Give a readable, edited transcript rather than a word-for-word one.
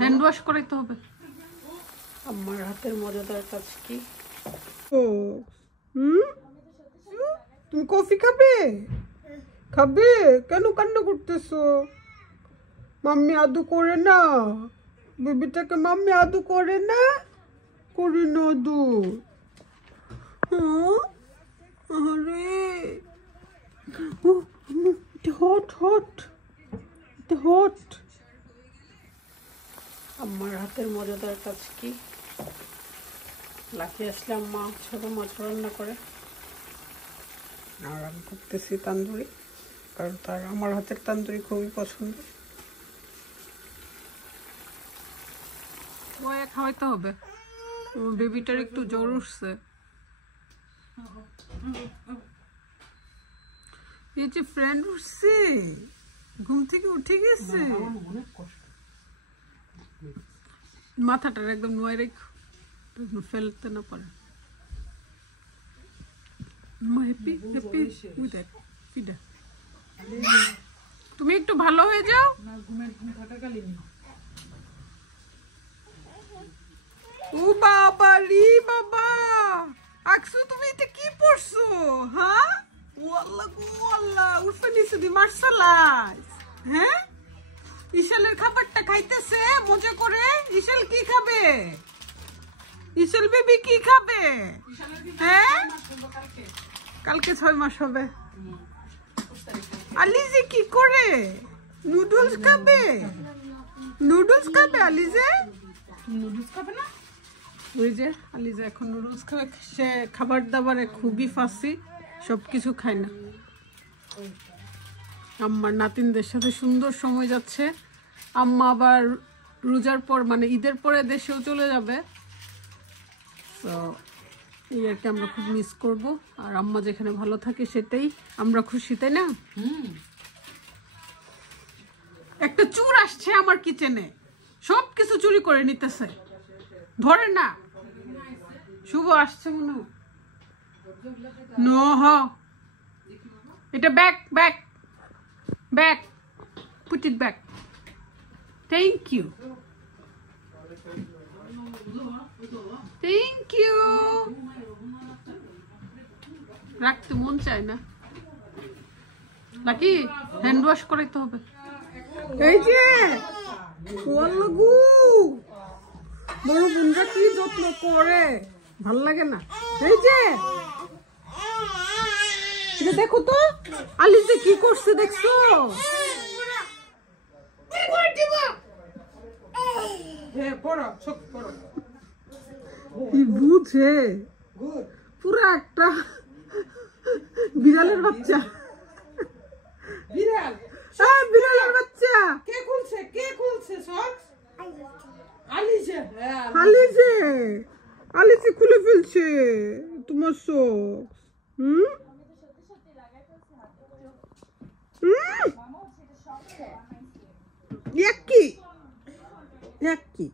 Hand wash করাইতে হবে। আমার হাতের মজাদার কাজ কি? তুমি কফি খাবে? খাবে? কেন কান্না করতেছো? মাম্মি আদু করে না? বেবিটাকে মাম্মি আদু করে না? করি না আদু। আরে হট হট হট। আমার হাতের মজাদার কাজ কি? লাকি আসলে আম্মা ছোট মাছ রান্না করে আর আমি করতেছি তান্দুরি, কারণ তার আমার হাতের তান্দুরি খুবই পছন্দ। খাওয়াইতে হবে, বেবিটার একটু জ্বর উঠছে। এই যে ফ্রেন্ড উঠছে, ঘুম থেকে উঠে গেছে, মাথাটা একদম নোয়া রেখো, ফেলতে না পারে। তুমি একটু ভালো হয়ে যাও। ও বাবা রে বাবা, আকসু তুমি এটা কি পড়ছো? হ্যাঁ, ও আল্লাহ গো আল্লাহ, উঠে নিছে দি মার্শালাইজ। হ্যাঁ, ইশালের খাবারটা খাইতেছে মজা করে। ইশাল কি খাবে? ইশাল বেবি কি খাবে? হ্যাঁ, কালকে 6 মাস হবে। আলিজে কি করে? নুডলস খাবে? নুডলস খাবে আলিজে? নুডলস খাবে না? ওই যে আলিজা এখন নুডলস খাবে। সে খাবার দাবারে খুবই ফাঁসি, সবকিছু খায় না। আম্মার নাতিনদের সাথে সুন্দর সময় যাচ্ছে। আম্মা আবার রোজার পর মানে ঈদের পরে দেশেও চলে যাবে, তো এই আর কি আমরা খুব মিস করব। আর আম্মা যেখানে ভালো থাকে সেটাই আমরা খুশি, তাই না? একটা চোর আসছে আমার কিচেনে, সব কিছু চুরি করে নিতেছে, ধরে না। শুভ আসছে মনে হয়। নো হ, এটা back back back, put it back. Thank you thank you. রাখতে মন চায় না। লাকি হ্যান্ড ওয়াশ করাইতে হবে। এই যে বড় বোনরা কি যত্ন করে, ভাল লাগে না? এই যে দেখো তো আলিজে কি করছে, দেখছো? কি বুঝে, পুরা একটা বিড়ালের বাচ্চা। বিড়াল, বিড়ালের বাচ্চা। কে খুলছে? কে খুলছে সক্স? আলিজে। আলিজে, আলিজে খুলে ফেলছে তোমার সক্স। ইয়াক্কি ইয়াক্কি।